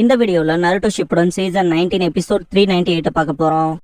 இந்த வீடியோல Naruto Shippuden season 19 episode 398 பார்க்க போறோம்.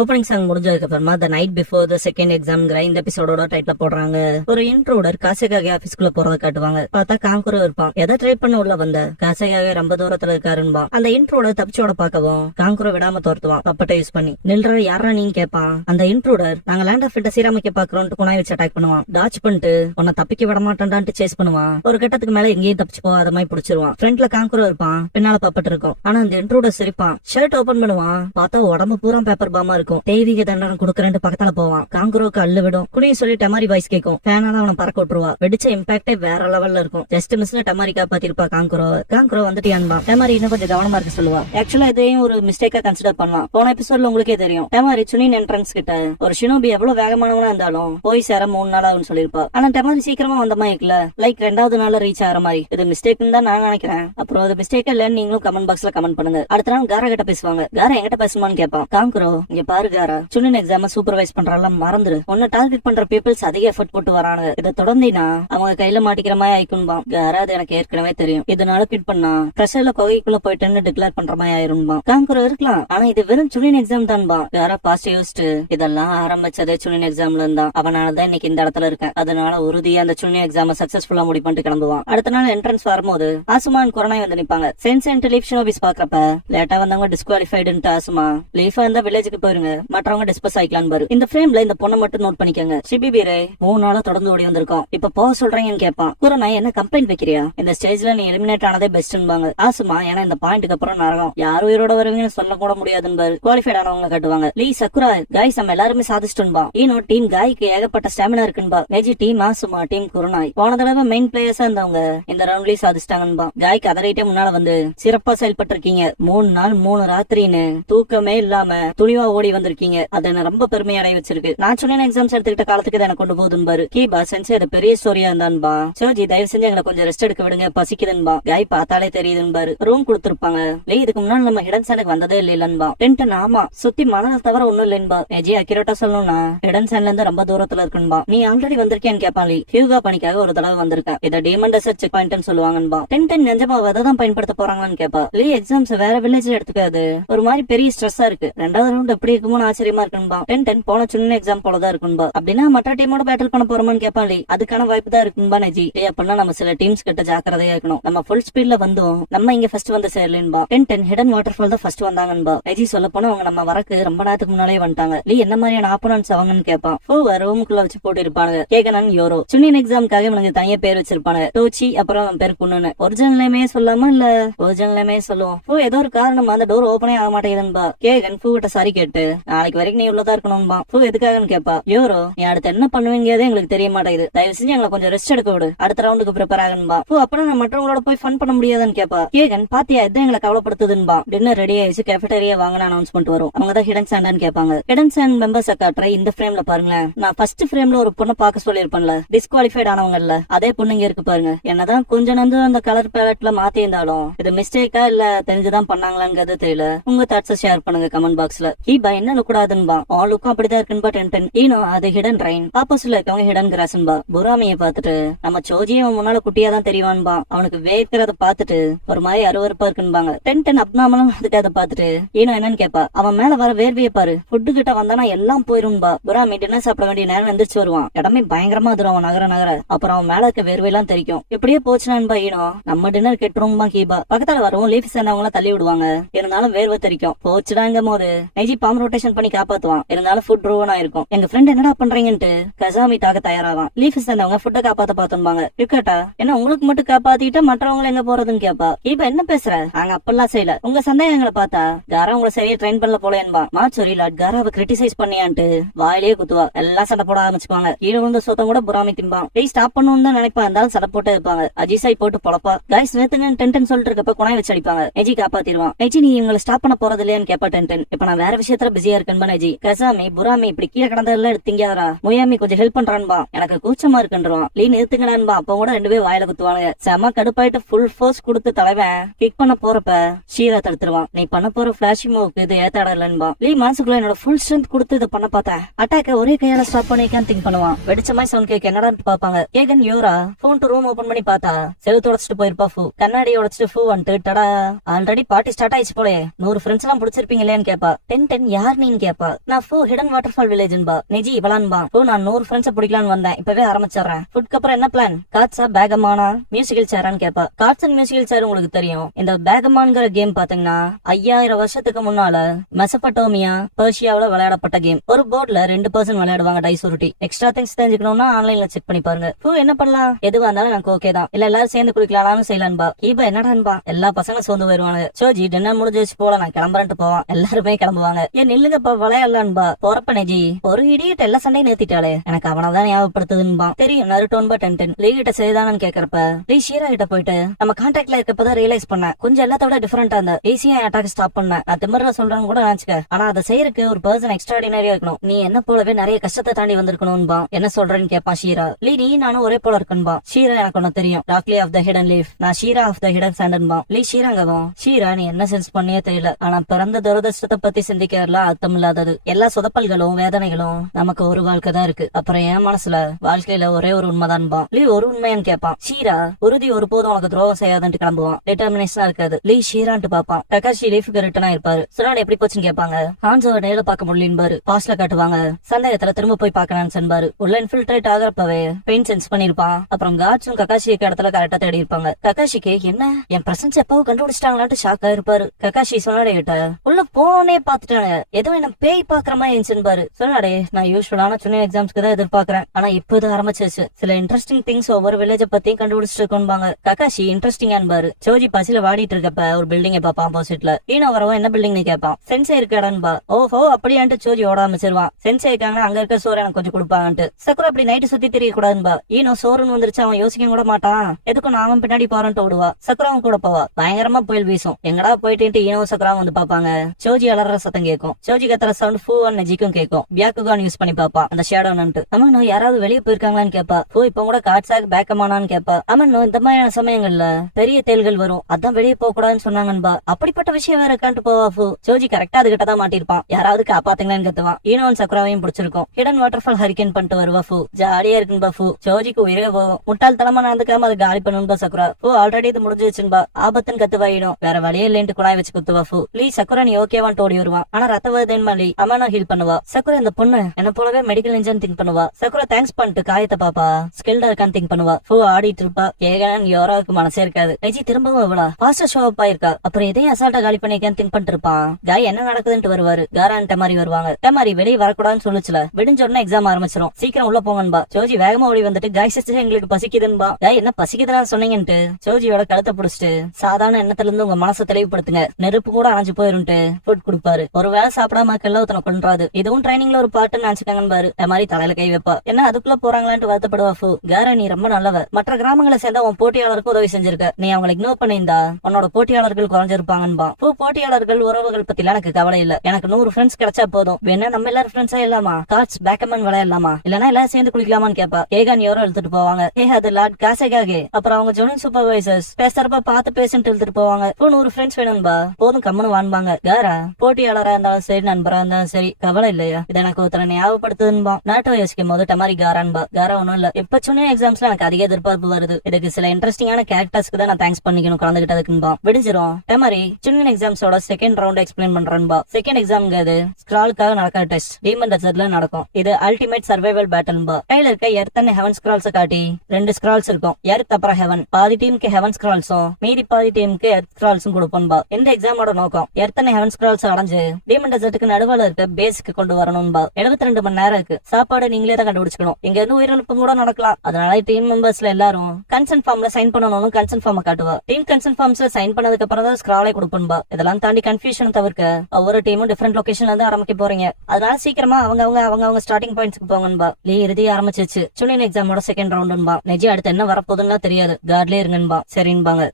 ஓப்பனிங் சாங் முடிஞ்சதுக்கு அப்புறமா the night before the second எக்ஸாம்ங்கிற இந்த எபிசோடோட டைட்டில் போடுறாங்க. ஒரு இன்ட்ரோடர் காசேகாகே ஆபீஸ்க்குள்ள போறத காட்டுவாங்க. பார்த்தா காங்குரோ இருப்பான். எதை ட்ரை பண்ண உள்ள வந்த காசேகாகே ரொம்ப தூரத்துல இருக்காருன்பா. அந்த இன்ட்ரோடர் தப்பிச்சோட பாக்கவும் காங்குரோ விடாம தோர்த்துவான் பப்பட்டை யூஸ் பண்ணி. நில்ற யாரா நீங்க கேட்பான். அந்த இன்ட்ரோடர் நாங்க லேண்ட் ஆஃப் சீரமைக்க பாக்குறோம் குணாய் வச்சு அட்டாக் பண்ணுவான். டாச் பண்ணிட்டு உன்னை தப்பிக்க விட மாட்டான்ட்டு சேஸ் பண்ணுவான். ஒரு கட்டத்துக்கு மேல எங்கேயும் தப்பிச்சு போகாத மாதிரி பிடிச்சிருவான். ஃப்ரண்ட்ல காங்குரோ இருப்பான், பின்னால பப்பட்டு இருக்கும். ஆனா அந்த இன்ட்ரோடர் சிரிப்பான். ஷர்ட் ஓபன் பண்ணுவான். பார்த்தா உடம்பு பூரா பேப்பர் பாமா இருக்கும். தெய்வீக தண்டனை கொடுக்கறேன் பக்கத்துல போவான். காங்குரோக்கு அள்ளு விடும். குனியை சொல்லி டமாரி வாய்ஸ் கேட்கும். ஃபேனால அவனை பறக்க விட்டுருவா. வெடிச்ச இம்பாக்டே வேற லெவல்ல இருக்கும். ஜஸ்ட் மிஸ்ல டமாரி காப்பாத்திருப்பா காங்குரோ. காங்குரோ வந்துட்டியான்பா. டமாரி இன்னும் கொஞ்சம் கவனமா இருக்க சொல்லுவா. ஆக்சுவலா இதையும் ஒரு மிஸ்டேக்கா கன்சிடர் பண்ணலாம். போன எபிசோட்ல உங்களுக்கே தெரியும். டமாரி சுனின் என்ட்ரன்ஸ் கிட்ட ஒரு ஷினோபி எவ்வளவு வேகமானவனா இருந்தாலும் போய் சேர 3 நாள் ஆகும்னு சொல்லிருப்பா. ஆனா டமாரி சீக்கிரமா வந்த மாதிரி இருக்குல்ல. லைக் 2வது நாள்ல ரீச் ஆகிற மாதிரி. இது மிஸ்டேக்னு தான் நான் நினைக்கிறேன். அப்புறம் அது மிஸ்டேக்கா இல்லன்னு நீங்களும் கமெண்ட் பாக்ஸ்ல கமெண்ட் பண்ணுங்க. அடுத்த நாள் காரா கிட்ட பேசுவாங்க. காரா என்கிட்ட பேசுமான்னு கேட்பான். காங்குரோ இங்க பாரு காரா, சுனின் எக்ஸாம சூப்பர்வைஸ் பண்றால மறந்துரு. உன்னை டார்கெட் பண்ற பீப்பிள்ஸ் அதிக எஃபர்ட் போட்டு வரானுங்க. இதை தொடர்ந்தீனா அவங்க கையில மாட்டிக்கிற மாதிரி ஆயிக்கும்பா. காரா அது எனக்கு ஏற்கனவே தெரியும். இதனால கிட் பண்ணா பிரஷர்ல கொகைக்குள்ள போயிட்டேன்னு டிக்ளேர் பண்ற மாதிரி ஆயிரும்பா. காங்குரோ இருக்கலாம், ஆனா இது வெறும் சுனின் எக்ஸாம் தான்பா. காரா பாஸ்ட் யோசிச்சு இதெல்லாம் ஆரம்பிச்சதே சுனின் எக்ஸாம்ல இருந்தா. அவனாலதான் இன்னைக்கு இந்த இடத்துல இருக்கேன். அதனால உறுதியா அந்த சுனின் எக்ஸாம சக்சஸ்ஃபுல்லா முடி பண்ணிட்டு கிளம்புவான். அடுத்த நாள் என்ட்ரன்ஸ் வரும்போது ஆசுமான் குரணாய் வந்து நிப்பாங்க. சென்சென்ட் லீஃப் ஷினோபிஸ் பாக்குறப்ப லேட்டா வந்தவங்க டிஸ்குவாலிஃபைடுன்ட்டு ஆசுமா லீஃபா இருந்தா வில்லேஜுக்கு போயிருங்க, மற்றவங்க டிஸ்பஸ் ஆயிக்கலாம் பாரு. இந்த ஃப்ரேம்ல இந்த பொண்ணை மட்டும் நோட் பண்ணிக்கங்க. சிபிபிரே 3 நாளா தொடர்ந்து ஓடி வந்திருக்கோம். இப்ப போக சொல்றீங்கன்னு கேட்பான். குரணாய் என்ன கம்ப்ளைண்ட் வைக்கிறியா? இந்த ஸ்டேஜ்ல நீ எலிமினேட் ஆனதே பெஸ்ட்பாங்க. ஆசுமா ஏன்னா இந்த பாயிண்ட்க்கு அப்புறம் நரகம். யாரும் உயிரோட வருவீங்கன்னு சொல்ல கூட முடியாதுன்னு குவாலிஃபைட் ஆனவங்க காட்டுவாங்க. லீ சக்குரா காய்ஸ் நம்ம எல்லாருமே சாதிச்சிட்டுன்பா. ஈனோ டீம் காய்க்கு ஏகப்பட்ட ஸ்டாமினா இருக்குன்பா. மேஜி டீம் ஆசுமா டீம் குரணாய் போன தடவை மெயின் பிளேயர்ஸா இருந்தவங்க இந்த ரவுண்ட்லயே சாதிச்சிட்டாங்கன்பா. காய்க்கு அதரைட்டே முன்னால வந்து சிறப்பா செயல்பட்டு இருக்கீங்க. 3 நாள் 3 ராத்திரின்னு தூக்கமே இல்லாம துணிவா ஓடி வந்திருக்கீங்க. அது என்ன ரொம்ப பெருமை அடைய வச்சிருக்கு. நான் சொன்ன எக்ஸாம்ஸ் எடுத்துக்கிட்ட காலத்துக்கு எனக்கு கொண்டு போகுதுன்னு கீபா சென்ஸ் அது பெரிய ஸ்டோரியா இருந்தான்பா. சோஜி தயவு செஞ்சு எங்களை கொஞ்சம் ரெஸ்ட் எடுக்க விடுங்க, பசிக்குதுன்பா. காய் பார்த்தாலே தெரியுதுன்னு ரூம் கொடுத்திருப்பாங்க. இதுக்கு முன்னாடி நம்ம ஹிடன் சேனுக்கு வந்ததே இல்லன்பா. டென்டன் ஆமா சுத்தி மணல் தவிர ஒண்ணும் இல்லன்பா. மேஜி அக்யூரேட்டா சொல்லணும்னா ஹிடன் சேன்ல இருந்து ரொம்ப தூரத்துல இருக்குன்பா. நீ ஆல்ரெடி வந்திருக்கேன்னு கேப்பாளி. ஹியூகா பணிக்காக ஒரு தடவை வந்திருக்கேன். இதை டீமன் டெசர்ட் செக் பாயிண்ட் சொல்லுவாங்கன்பா. டென்டன் நிஜமா தான் பயன்படுத்த போறாங்கன்னு கேப்பா. எக்ஸாம்ஸ் வேற வில்லேஜ்ல எடுத்துக்காது. ஒரு மாதிரி பெரிய ஸ்ட்ரெஸ்ஸா இருக்கு. 2வது ரவுண்ட் எப்படி இருக்குமோன்னு ஆச்சரியமா இருக்குன்பா. டென்டன் போன சின்ன எக்ஸாம் போலதான் இருக்குன்பா. அப்படின்னா மற்ற டீமோட பேட்டில் பண்ண போறோம்னு கேப்பாளி. அதுக்கான வாய்ப்பு தான் இருக்குன்பா. நெஜி அப்படின்னா நம்ம சில டீம்ஸ் கிட்ட ஜாக்கிரதையா இருக்கணும். நம்ம ஃபுல் ஸ்பீட்ல வந்தோம், நம்ம இங்க ஃபர்ஸ்ட் வந்து சேரலன்பா. டென்டன் ஹிடன் வாட்டர் ஃபால் தான் ஃபர்ஸ்ட் வந்தாங்கன்பா. நெஜி சொல்ல போனா அவங்க நம்ம வரக்கு ரொம்ப நேரத்துக்கு முன்னாலே வந்துட்டாங்க. என்ன மாதிரியான ஆப்போனன்ட்ஸ் அவங்கன்னு கேப்பான். ரூமுக்குள்ள வச்சு போட்டு இருப்பாங்க. கேகனன் யோரோ சின்ன எக்ஸாமுக்காக இவனுக்கு தனியா பேர் வச்சிருப்பாங்க. டோச்சி அப்புறம் பேர் குன்னு. ஒரிஜினலுமே சொல்லாம இல்ல ஒரிஜினலுமே சொல்லுவோம். ஏதோ ஒரு காரணம் அந்த டோர் ஓபனே ஆக மாட்டேங்குதுன்பா. கேகன் ஃபூ கிட்ட சாரி கேட்டு நாளைக்கு வரைக்கும் நீ உள்ளதா இருக்கணும்பா. ஃபூ எதுக்காகன்னு கேப்பா. யோரோ நீ அடுத்து என்ன பண்ணுவீங்கிறதே எங்களுக்கு தெரிய மாட்டேங்குது. தயவு செஞ்சு எங்களை கொஞ்சம் ரெஸ்ட் எடுக்க விடு. அடுத்த ரவுண்டுக்கு ப்ரிப்பேர் ஆகணும்பா. அப்புறம் நான் மற்றவங்களோட போய் ஃபன் பண்ண முடியாதுன்னு கேப்பா. கேகன் பாத்தியா இதான் எங்களை கவலைப்படுத்துதுன்பா. டின்னர் ரெடி ஆயிடுச்சு, கேஃபேட்டரியா வாங்கின அனௌன்ஸ்மெண்ட் வரும். அவங்க தான் ஹிடன் சாண்டான்னு கேட்பாங்க. ஹிடன் சாண்ட் மெம்பர்ஸ் காட்டுற இந்த ஃப்ரேம்ல பாருங்களேன். நான் ஃபர்ஸ்ட் ஃப்ரேம்ல ஒரு பொண்ணை பார்க்க சொல்லிருப்பேன்ல, டிஸ்குவாலிஃபைட் ஆனவங்க இல்ல, அதே பொண்ணு இங்க இருக்கு பாருங்க. என்னதான் கொஞ்சம் நந்து அந்த கலர் பேலட்ல மாத்தி இருந்தாலும் இது மிஸ்டேக்கா இல்ல தெரிஞ்சுதான் பண்ணாங்களாங்கிறது தெரியல. உங்க தாட்ஸ் ஷேர் பண்ணுங்க கமெண்ட் பாக்ஸ்ல. ஹீபா என்ன கூடாதுன்பா. ஆளுக்கும் அப்படிதான் இருக்குன்பா. டென்டன் ஈனோ அது ஹிடன் ரைன். ஆப்போசிட்ல இருக்கவங்க ஹிடன் கிராஸ்ன்பா. புராமிய பாத்துட்டு நம்ம சோஜியும் முன்னால குட்டியா தான் தெரியவான்பா. அவனுக்கு வேர்க்கிறத பாத்துட்டு ஒரு மாதிரி அருவருப்பா இருக்குன்பாங்க. டென்டன் அப்னாமலும் வந்துட்டு அதை பாத்துட்டு ஈனோ என்னன்னு கேப்பா. அவன் மேல வர வேர்வையை பாரு, ஃபுட்டு கிட்ட வந்தானா எல்லாம் போயிரும்பா. புராமி டின்னர் சாப்பிட வேண்டிய நேரம் எந்திரிச்சு வருவான். இடமே பயங்கரமா அதிரும் அவன் நகர. அப்புறம் அவன் மேல இருக்க வேர்வை எல்லாம் தெரிக்கும். இப்படியே போச்சுனான்பா ஈனோ நம்ம டின்னர் கெட்டுரும்பா. கீபா பக்கத்துல வரும் லீஃப் சேர்ந்தவங்க தள்ளி விடுவாங்க. இருந்தாலும் வேர்வை தெரிக்கும். போச்சுடாங்கும் போது நெஜி பாம் ரொட்டேஷன் பண்ணி காப்பாத்துவான். இருந்தாலும் ஃபுட் ரூவனா இருக்கும். எங்க ஃப்ரெண்ட் என்னடா பண்றீங்கன்ட்டு கசாமி தாக்க தயாராவான். லீஃப் சேர்ந்தவங்க ஃபுட்டை காப்பாத்த பாத்தும்பாங்க. யுக்காட்டா என்ன உங்களுக்கு மட்டும் காப்பாத்திட்டு மற்றவங்க எங்க போறதுன்னு கேப்பா. இப்ப என்ன பேசுற? நாங்க அப்பெல்லாம் செய்யல. உங்க சந்தேகங்களை பார்த்தா காரா உங்களை சரியா ட்ரெயின் பண்ணல போல என்பா. மாச்சோரி லாட் காராவை கிரிட்டிசைஸ் பண்ணியான்ட்டு வாயிலேயே குத்துவா. எல்லாம் சண்டை போட ஆரம்பிச்சுப்பாங்க. கீழே வந்து சொத்தம் கூட புராமி திம்பான். ஸ்டாப் பண்ணணும்னு தான் நினைப்பா. இருந்தாலும் சண்டை போட்டு இருப்பாங்க. அஜிசாய் போட்டு பொழப்பா. கைஸ் நேத்துங்க டென்டன் சொல்லிட்டு இருக்கப்ப குணாய் வச்சு அடிப்பாங்க. நெஜி காப்பாத்திடுவான். நெஜி நீ இவங்களை ஸ்டாப் பண்ண போறது இல்லையான்னு கேப்பா. டென்டன் இப்ப நான் வேற விஷயத்துல பிஸியா இருக்குன்பா நெஜி. கசாமி புராமி இப்படி கீழே கிடந்ததெல்லாம் எடுத்தீங்கயாரா, முயாமி கொஞ்சம் ஹெல்ப் பண்றான்பா, எனக்கு கூச்சமா இருக்குன்றான். லீ நிறுத்துங்கடான்பா. அப்ப கூட 2 பேரும் வாயில குத்துவானுங்க. செம கடுப்பாயிட்டு ஃபுல் ஃபோர்ஸ் கொடுத்து தலைவன் கிக் பண்ண போறப்ப ஷீரா தடுத்துருவான். நீ பண்ண போற பிளாஷி மூவ்க்கு இது ஏத்தாட இல்லன்பா. லீ மனசுக்குள்ள என்னோட ஃபுல் ஸ்ட்ரென்த் கொடுத்து இதை பண்ண பார்த்தேன். அட்டாக்க ஒரே கையால ஸ்டாப் பண்ணிக்கான்னு திங்க் பண்ணுவான். வெடிச்ச மாதிரி சவுண்ட் கேக் என்னடான்னு பாப்பாங்க. கேகன் யோரா போன் டு ரூம் ஓபன் பண்ணி பார்த்தா செவுத்து உடைச்சிட்டு போயிருப்பா ஃபூ. கண்ணாடி உடைச்சிட்டு ஃபூ வந்துட்டு டடா ஆல்ரெடி பார்ட்டி ஸ்டார்ட் ஆயிடுச்சு போலே, 100 ஃப்ரெண்ட்ஸ் எல்லாம் பிடிச்சிருப்பீங்களேன்னு கேப்பா. 10 யார் நீன்னு கேப்பா. நான் ஃபூ ஹிடன் வாட்டர் ஃபால் வில்லேஜ்ன்பா. நிஜி இவளான்பா. ஃபூ நான் 100 ஃப்ரெண்ட்ஸ் பிடிக்கலான்னு வந்தேன், இப்பவே ஆரம்பிச்சிடுறேன். ஃபுட்க்கு அப்புறம் என்ன பிளான்? காட்ஸா பேகமானா மியூசிக்கல் சேரான்னு கேப்பா. காட்ஸ் அண்ட் மியூசிக்கல் சேர் உங்களுக்கு தெரியும். இந்த பேகமான்ங்கிற கேம் பாத்தீங்கன்னா 5000 வருஷத்துக்கு முன்னால மெசபடோமியா பெர்ஷியாவுல விளையாடப்பட்ட கேம். ஒரு போர்ட்ல 2 பர்சன் விளையாடுவாங்க டைஸ் உருட்டி. எக்ஸ்ட்ரா திங்ஸ் தெரிஞ்சுக்கணும்னா ஆன்லைன்ல செக் பண்ணி பாருங்க. ஃபூ என்ன பண்ணலாம்? எதுவா இருந்தாலும் எனக்கு ஓகே தான், இல்ல எல்லாரும் சேர்ந்து குடிக்கலாம்னு செய்யலான்பா. இப்ப என்னடான்பா எல்லா பசங்களும் சோர்ந்து போயிருவாங்க. சோஜி டின்னர் முடிஞ்சு வச்சு போல, நான் கிளம்புறேன்ட்டு போவான். எல்லாருமே கிளம்புவாங்க. ஏன் நில்லுங்கப்பா விளையாடலான்பா. போறப்ப நெஜி ஒரு இடியிட்ட எல்லா சண்டையும் நேத்திட்டாளே, எனக்கு அவனதான் ஞாபகப்படுத்துதுன்பா. தெரியும் நருட்டோன்பா 10 லீ கிட்ட செய்தானு கேக்குறப்ப லீ ஷீரா கிட்ட போயிட்டு நம்ம கான்டாக்ட்ல இருக்கப்பதான் ரியலைஸ் பண்ணேன் கொஞ்சம் எல்லாத்தோட டிஃபரெண்டா இருந்த ஈஸியா அட்டாக் ஸ்டாப் பண்ண. நான் திமிர்ல சொல்றேன்னு கூட நினைச்சுக்க, ஆனா அதை செய்யறதுக்கு ஒரு பர்சன் எக்ஸ்ட்ராடினரியா இருக்கணும். நீ என்ன போலவே நிறைய கஷ்டத்தை தாண்டி வந்திருக்கணும்பா. என்ன சொல்றேன்னு கேப்பான் ஷீரா. லீ நீ நானும் ஒரே போல இருக்குன்பா. ஷீரா எனக்கு ஒண்ணு தெரியும், டாக்லி ஆஃப் த ஹிடன் லீஃப். நான் ஷீரா ஆஃப் த ஹிடன் சாண்டன்பா. லீ ஷீராங்கவும் ஷீரா நீ என்ன சென்ஸ் பண்ணியே தெரியல, ஆனா பிறந்த துரதிருஷ்டத்தை பத்தி சிந்திக்கிறதுலாம் அர்த்தம் இல்லாதது. எல்லா சொதப்பல்களும் வேதனைகளும் நமக்கு ஒரு வாழ்க்கை தான் இருக்கு. அப்புறம் என் மனசுல வாழ்க்கையில ஒரே ஒரு உண்மைதான்பா. லீ ஒரு உண்மையான்னு கேப்பான். ஷீரா உறுதி ஒருபோதும் உனக்கு துரோகம் செய்யாதுன்னு கிளம்புவான். டிட்டர்மினேஷனா இருக்காது. லீ ஷீரான்ட்டு பாப்பான். Kakashi லீஃப்க்கு return ஆயிருப்பாரு. சுனாடி எப்படி போச்சுன்னு கேட்பாங்க. ஹான்சோவை நேரில பார்க்க முடியலன்பாரு. பாஸ்ட்ல காட்டுவாங்க. சந்தேகத்துல திரும்ப போய் பாக்கணும்னு சொன்பாரு. உள்ள இன்ஃபில்ட்ரேட் ஆகிறப்பவே பெயின் சென்ஸ் பண்ணிருப்பான். அப்புறம் காட்ஸும் ககாஷி இடத்துல கரெக்டா தேடி இருப்பாங்க. ககாஷிக்கு என்ன என் பிரசன்ஸ் எப்பவும் கண்டுபிடிச்சிட்டாங்களான்னு ஷாக்கா இருப்பாரு. ககாஷி சுனாடே கிட்ட உள்ள போனே பாத்துட்டாங்க, ஏதோ என்ன பேய் பாக்குற மாதிரி இருந்துச்சுன்பாரு. சுனாடே நான் யூஸ்வலான சின்ன எக்ஸாம்ஸ்க்கு தான் எதிர்பார்க்கறேன், ஆனா இப்போது ஆரம்பிச்சிருச்சு. சில இன்ட்ரெஸ்டிங் திங்ஸ் ஒவ்வொரு வில்லேஜ பத்தியும் கண்டுபிடிச்சிட்டு இருக்கோம்பாங்க. ககாஷி இன்ட்ரெஸ்டிங்கான்பாரு. சோஜி பசில வாடிட்டு இருக்கப்ப ஒரு பில்டிங் பாப்பான் ஆப்போசிட்ல. ஈனோ வரவும் என்ன பில்டிங் கேட்பான். சென்சே இருக்கடான்பா. ஓஹோ அப்படியான்ட்டு சோஜி ஓட ஆரம்பிச்சிருவான். சென்சே இருக்காங்கன்னா அங்க இருக்க சோறு எனக்கு கொஞ்சம் கொடுப்பாங்கன்ட்டு. சக்குரா அப்படி நைட்டு சுத்தி தெரிய கூடாதுன்பா. ஈனோ சோறுன்னு வந்துருச்சு அவன் யோசிக்க கூட மாட்டான். எதுக்கும் நான் அவன் பின்னாடி போறேன்ட்டு ஓடுவா. சக்குராவும் கூட போவா. பயங்கரமா புயல் வீசும். எங்கடா போயிட்டு ஈனோ சக்குராவும் வந்து பாப்பாங்க. சோஜி அலற சத்தம் கேட்கும். சோஜி கத்துற சவுண்ட் ஃபூ அண்ட் நெஜிக்கும் கேட்கும். பியாக்குகான் யூஸ் பண்ணி பாப்பா அந்த ஷேடோன்னு. அம்மனோ யாராவது வெளியே போயிருக்காங்களான்னு கேப்பா. ஃபூ இப்ப கூட காட்ஸாக் பேக்கமானான்னு கேப்பா. அம்மனோ இந்த மாதிரியான சமயங்கள்ல பெரிய தேள்கள் வரும், அதான் வெளியே போக கூடாதுன்னு சொன்னாங்கன்பா. அப்படிப்பட்ட விஷயம் வேற இருக்கான்ட்டு போவா ஃபூ. சோஜி கரெக்டா அதுகிட்ட தான் மாட்டிருப்பான். யாராவது காப்பாத்துங்கன்னு கத்துவான். ஈனோன் சக்குராவையும் பிடிச்சிருக்கும். ஹிடன் வாட்டர்ஃபால் ஹரிக்கேன் பண்ணிட்டு வருவா ஃபூ. ஜாலியா இருக்குன்பா ஃபூ. சோஜிக்கு உயிரே போகும். முட்டாள்தனமா நடந்துக்காம அது காலி பண்ணும்பா சக்குரா. ஃபூ ஆல்ரெடி இது முடிஞ்சிருச்சுன்பா. ஆபத்துன்னு கத்துவாயிடும். வேற வழியே இல்லைன்ட்டு குழாய் வச்சு குத்துவா ஃபூ. லீ சக்குரா நீ ஓகேவான் ஓடி வருவான். ஆனா ரத்த வருதுன்னு லீ அமனோ ஹீல் பண்ணுவா. சக்குரா இந்த பொண்ணு என்ன போலவே மெடிக்கல் இன்ஜின் திங்க் பண்ணுவா. சக்குரா தேங்க்ஸ் பண்ணிட்டு காயத்தை பாப்பா ஸ்கில்டா இருக்கான்னு திங்க் பண்ணுவா. ஃபூ ஆடிட்டு இருப்பா. ஏகன் யோராவுக்கு மனசே இருக்காது. நெஜி திரும்பவும் எவ்வளா ஃபாஸ்டா ஷோ அப் ஆயிருக்கா. அப்புறம் எதையும் அசால்ட்டா காலி பண்ணிருக்கேன்னு திங்க் பண்ணிட்டு இருப்பான். காய் என்ன நடக்குதுன்னு வருவாரு. காரான் டெமாரி வருவாங்க. டெமாரி வெளியே வரக்கூடாதுன்னு சொல்லுச்சுல. விடிஞ்ச உடனே எக்ஸாம் ஆரம்பிச்சிடும், சீக்கிரம் உள்ள போங்கன்பா. சோஜி வேகமா ஓடி வந்துட்டு காய் சிஸ்டர் எங்களுக்கு பசிக்குதுன்பா. காய் என்ன பசிக்குதுன்னு சொன்னீங்கன்ட்டு சோஜியோட கழுத்தை பிடிச்சிட்டு சாதாரண எண்ணத்துல இருந்து உங்க மனசை தெளிவுபடுத்துங்க, நெருப்பு கூட அணைஞ்சு போயிருன்ட்டு ஃபுட் கொடுப்பாரு. ஒரு வேலை சாப்பிடாம கல்ல ஒருத்தனை கொண்டாது. இதுவும் ட்ரைனிங்ல ஒரு பாட்டுன்னு நினைச்சுக்காங்கன்னு பாரு. டெமாரி தலையில கை வைப்பா. என்ன அதுக்குள்ள போறாங்களான்ட்டு வருத்தப்படுவா ஃபூ. காரா நீ ரொம்ப நல்லவ. மற்ற கிராமங்களை சேர்ந்த உன் போட்டியாளருக்கு உதவி செஞ்சிருக்க. நீ அவங்களை இக்னோர் பண்ணியிருந்தா உன்னோட போட்டியாளர்கள் குறைஞ்சிருப்பாங்கன்பா. ஃபூ போட்டியாளர்கள் உறவுகள் பத்தி எனக்கு கவலை இல்ல, எனக்கு 100 ஃப்ரெண்ட்ஸ் கிடைச்சா போதும். வேணா நம்ம எல்லாரும் ஃப்ரெண்ட்ஸா இல்லாமா கார்ட்ஸ் பேக்கமன் விளையாடலாமா, இல்லனா எல்லாரும் சேர்ந்து குளிக்கலாமான்னு கேப்பா. ஏகான் யோரோ எடுத்துட்டு போவாங்க. அது லார்ட் காசேகாகே. அப்புறம் அவங்க ஜோனிங் சூப்பர்வைசர்ஸ் பேசுறப்ப பார்த்து பேசிட்டு எடுத்துட்டு போவாங்க. 100 ஃப்ரெண்ட்ஸ் வேணும்பா, போதும் கம்முன்னு வான்பாங்க. காரா போட்டியாளரா இருந்தாலும் சரி நண்பரா இருந்தாலும் சரி கவலை இல்லையா, இது எனக்கு ஒருத்தர ஞாபகப்படுத்துதுன்பா. நாட்டோ யோசிக்கும் போது டமாரி காரான்பா. காரா ஒண்ணும் இல்ல, இப்ப சொன்ன எக்ஸாம்ஸ்ல எனக்கு அதிக எதிர்பார்ப்பு வருது. இதுக்கு சில இன்ட்ரெஸ்டிங்கான கேரக்டர்ஸ்க்கு தான் நான் தேங்க்ஸ் பண்ணிக்கணும் கலந்துகிட்டதுக்குன்பா. விடிஞ்சிரும். டமாரி சின்ன எக்ஸாம்ஸோட செகண்ட் ரவுண்ட் எக்ஸ்பிளைன் பண்றேன்பா. செகண்ட் எக்ஸாம்ங்கிறது ஸ்க்ராலுக்காக நடக்கிற டெஸ்ட். டீமன் டெசர்ட்ல நடக்கும். இது அல்டிமேட் சர்வைவல் பேட்டில்பா. கையில இருக்க எர்த் அண்ட் ஹெவன் ஸ்க்ரால்ஸ் காட்டி 2 ஸ்க்ரால்ஸ் இருக்கும். எர்த் அப்புறம் ஹெவன். பாதி டீமுக்கு ஹெவன் ஸ்க்ரால்ஸும் மீதி பாதி டீமுக்கு எர்த் ஸ்க்ரால்ஸும் கொடுப்போம்பா. இந்த எக்ஸாமோட நோக்கம் எர்த் அண்ட் ஹெவன் ஸ்க்ரால்ஸ் அடைஞ்சு டீமன் டெசர்ட்டுக்கு நடுவுல இருக்க பேஸ்க்கு கொண்டு வரணும்பா. 72 மணி நேரம் இருக்கு. சாப்பாடு நீங்களே தான் கண்டுபிடிச்சுக்கணும். இங்க இருந்து உயிரிழப்பும் கூட நடக்கலாம். அதனால டீம் மெம்பர்ஸ்ல எல்லாரும் கன்சென்ட் ஃபார்ம்ல சைன் பண்ணணும்னு கன்சென்ட் ஃபார்ம் காட்டுவா. டீம் கன்சென்ட் ஃபார்ம்ஸ்ல சைன் பண்ணதுக்கு அப்புறம் தான் ஸ்க்ராலை கொடுப்போம்பா. இதெல்லாம் தாண்டி கன்ஃபியூஷன் தவிர்க்க ஒவ்வொரு டீமும் டிஃபரெண்ட் லொகேஷன்ல இருந்து ஆரம்பிக்க போறீங்க. அதனால சீக்கிரமா அவங்க ஸ்டார்டிங் பாயிண்ட்ஸ்க்கு போங்கன்பா. லீ இறுதி ஆரம்பிச்சிச்சு. சுனின் எக்ஸாமோட செகண்ட் ரவுண்டுன்பா. நெஜி அடுத்து என்ன வரப்போதுன்னா தெரியாது, கார்ட்லயே இருங்கன்பா. சரின்பாங்க.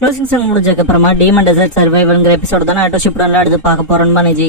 க்ளோசிங் சாங் முடிஞ்சதுக்கு அப்புறமா டீமன் டெசர்ட் சர்வைவல்ங்கிற எபிசோட தான் ஆட்டோ ஷிப்டன்ல எடுத்து பார்க்க போறோம் நிஜி.